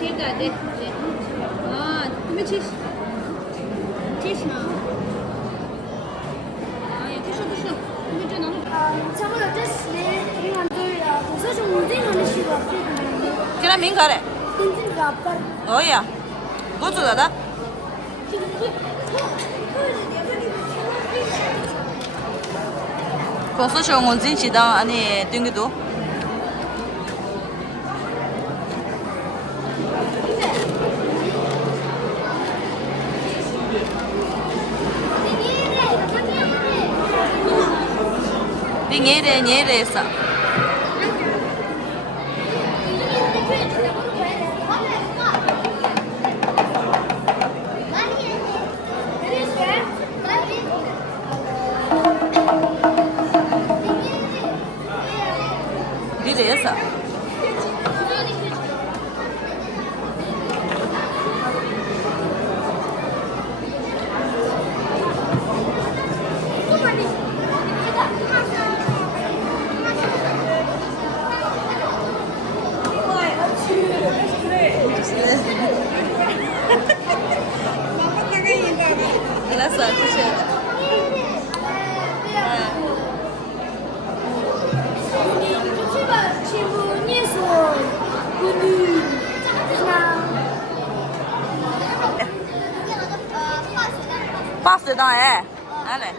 제가 네. 아, 그러면 제시. 제시나. 아, 야, 드셔. 그러면 저 나는. 저번에 됐으네. 그냥 저희가 도서실 운행하는 시간 없거든요. 그럼 민가래. 던진가 아빠. 어이야. 뭐 주다다? 공수쇼 원진시당 아니 등기도. 니네래서. 니래서. 알았어, 드셔. 박스 당에. 알래.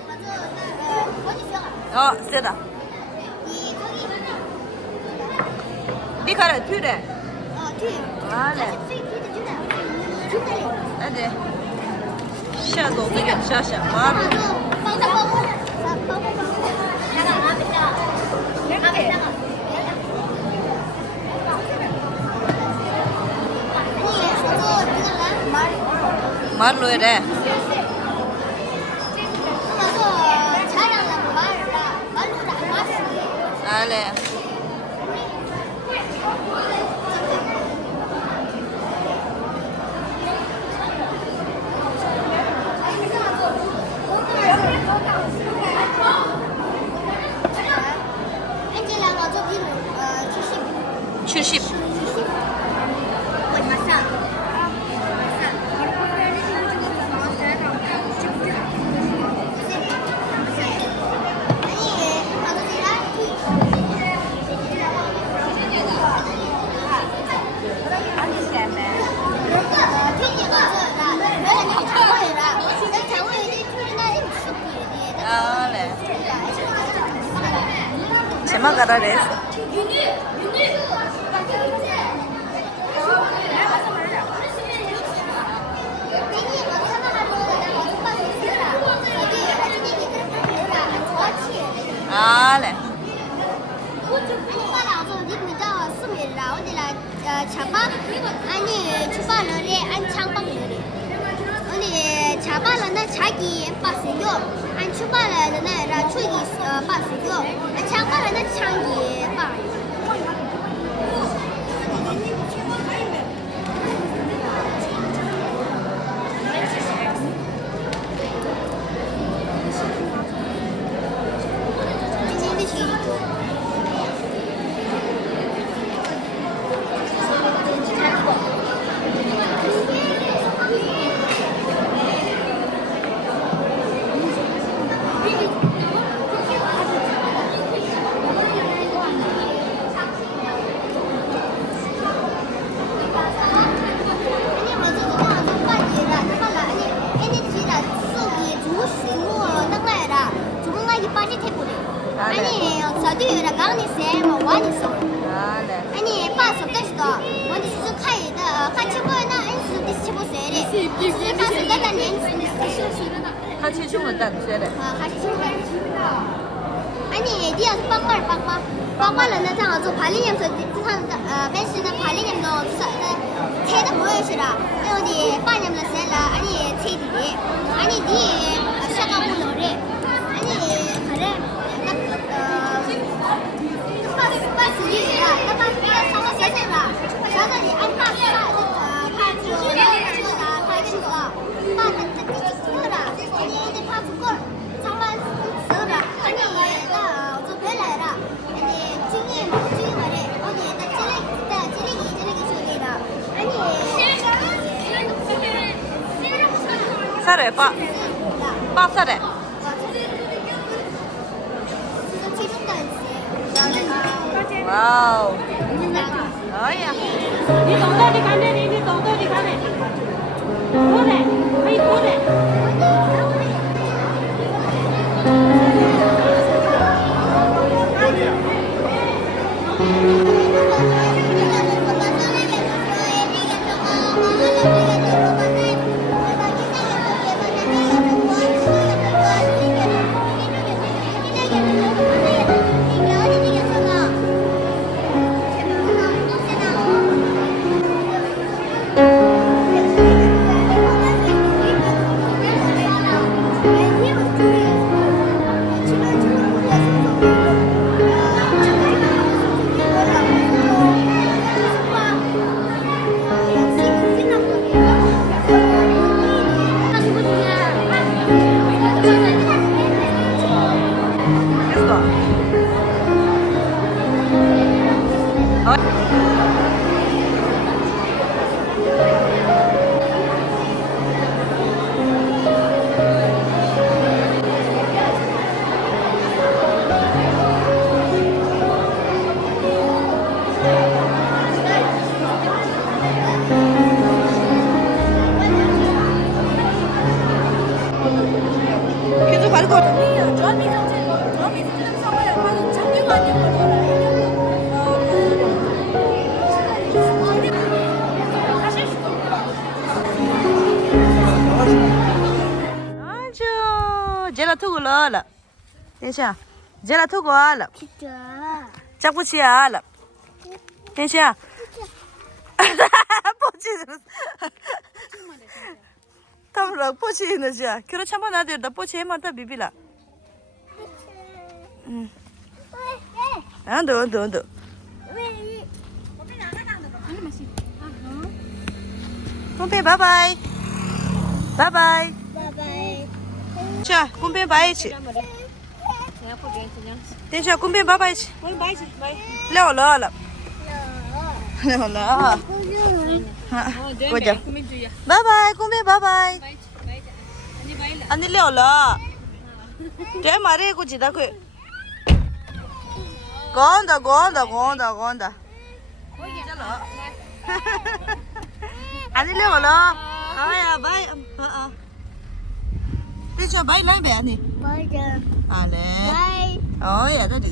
세다. 니 가래 튀래. 알래. 알래. 샤도 되게 샤샤. 말로 해래. 알래. 출십. 제만 가라래. 알래. 자바 아니 주바를 안 창방을 아니 자바는 자기 빠스요 안 주바는 라 추기 빠스요 안 창바는 창기 빠 아니 저도라 강니 쌤 와니서 아니 빠서 됐어 완전 수수 카이다 같이 보나 안수 디스치보세레 이스 가서 내가 낸 같이 주면 딱 세래. 같이 아니 디아 빵빵은 저 발리님서 벤스는 발리님도 체다 보여시라 어디 빠님을 셀라 아니 체디 아니 디 샤가 보노래 아니 그래 아니 살에 빠 살에. 와우. 어이야. 你走到你看那里，你走到你看那里，过来，可以过来。 계속 가는 거. 아주 젤라토 걸어라. 괜찮아. 젤라토 걸어라. 자꾸 치아라. 괜찮아. 뽀치는. tamrak pochi na ja kiro chamba na de da pochi ma ta bibila ando kumpe bye bye cha kumpe bye chi den cha kumpe bye bye chi leo lo cô chào bye bye cô biết bye bye anh đi leo lờ trẻ mà đi cô chỉ đã cười con da anh đi leo lờ à bye đi cho bye lại bé nè à nè ôi à đó đi